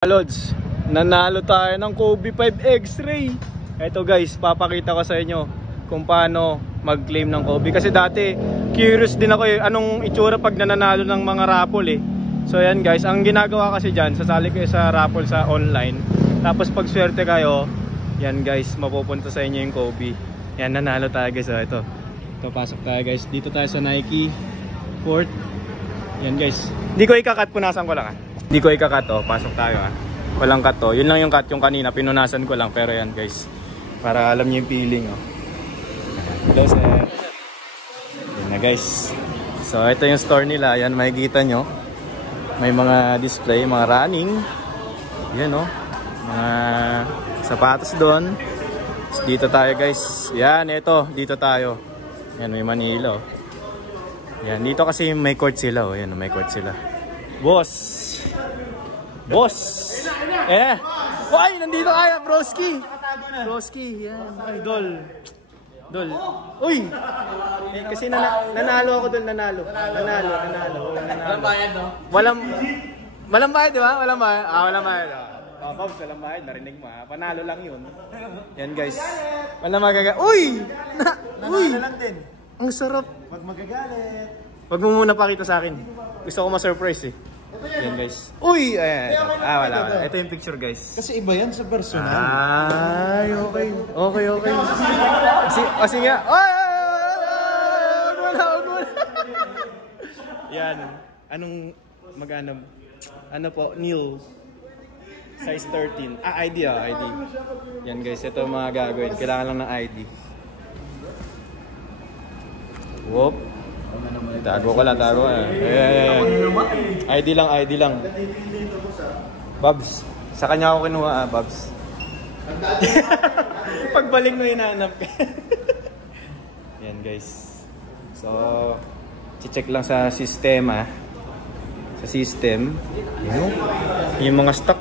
Lods, nanalo tayo ng Kobe 5 X-Ray. Ito guys, papakita ko sa inyo kung paano mag-claim ng Kobe. Kasi dati, curious din ako anong itsura pag nananalo ng mga raffle So yan guys, ang ginagawa kasi dyan, sasali kayo sa raffle sa online. Tapos pag swerte kayo, yan guys, mapupunta sa inyo yung Kobe. Yan, nanalo tayo guys. Ito, pasok tayo guys. Dito tayo sa Nike Fort. Yan guys, hindi ko ikakat, punasan ko lang Hindi ko ikakat, pasok tayo Walang cut Yun lang yung cut, yung kanina pinunasan ko lang. Pero yan guys, para alam niyo yung feeling Hello sir. Yan na guys. So ito yung store nila. Yan, makikita nyo. May mga display, mga running. Yan mga sapatos doon. Dito tayo guys. Yan, ito, dito tayo. Yan, may Manila Yan, dito kasi may court sila Yan, may court sila. Boss! Ay, nandito kaya, broski. Broski, yan. Ay, Dol. Uy! Kasi nanalo ako doon, nanalo. Walang bayad, no? Walang bayad, di ba? Walang bayad. Walang bayad. Pops, walang bayad. Narinig mo, Panalo lang yun. Yan, guys. Walang magagalit. Uy! Nanalo lang din. Ang sarap. Wag magagalit. Wag mo muna pakita sa akin. Gusto ko ma-surprise Yan guys. Uy! Ayan. Wala. Ito yung picture guys. Kasi iba yan sa personal. Ay, okay. Kasi nga. Ay! Wala. Yan. Anong mag-ano? Ano po? Neil. Size 13. ID ID. Yan guys. Ito mga gagawin. Kailangan lang ng ID. Whoop. Tago ko lang. ID lang. Babs, sa kanya ako kinuha Babs. Pagbalik mo hinahanap ka. Yan guys. So, check lang sa sistema. Sa system. Yung mga stock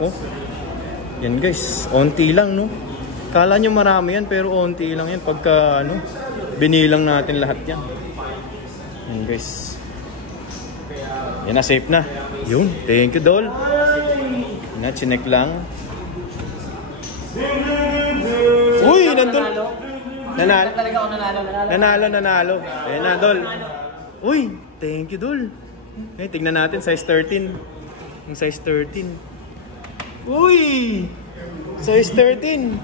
Yan guys, onti lang Kala nyo marami yan pero onti lang yan pagka binilang natin lahat yan. Yan guys. Yan na, safe na. Yun, thank you Dol. Yan na, chinek lang. Uy, nandun. Nanalo. Ayan na, Dol. Uy, thank you Dol. Tignan natin, size 13. Yung size 13. Uy, size 13.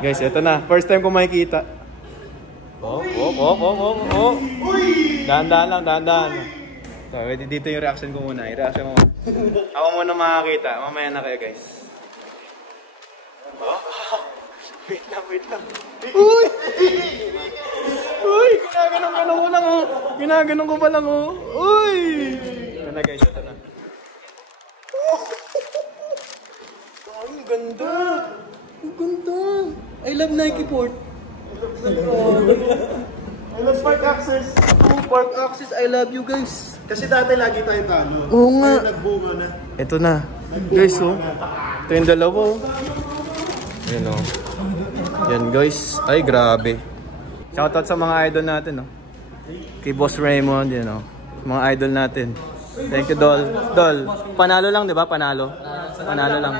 Guys, ito na. First time ko makikita. Dahan-dahan lang. So, dito yung reaction ko muna. I-reaction mo. Ako muna makakita. Mamaya na kayo, guys. Wait lang. Uy! Ginaganon ko pa lang, Uy! Ito na, guys. Ito na. Ang ganda. I love Nike Port. I love Park Access. Park Access, I love you guys. Kasi dati lagi tayo Oo nga. Nagbunga na. Ito na. Guys, Ito yung dalawa, Yan, Yan, guys. Ay, grabe. Shoutout sa mga idol natin, Kay Boss Raymond, Mga idol natin. Thank you, Dol. Panalo lang, di ba? Panalo lang.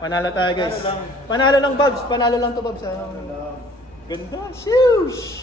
Panalo tayo, guys. Panalo lang, Babs. Panalo lang to, Babs. Ganda. Sheesh!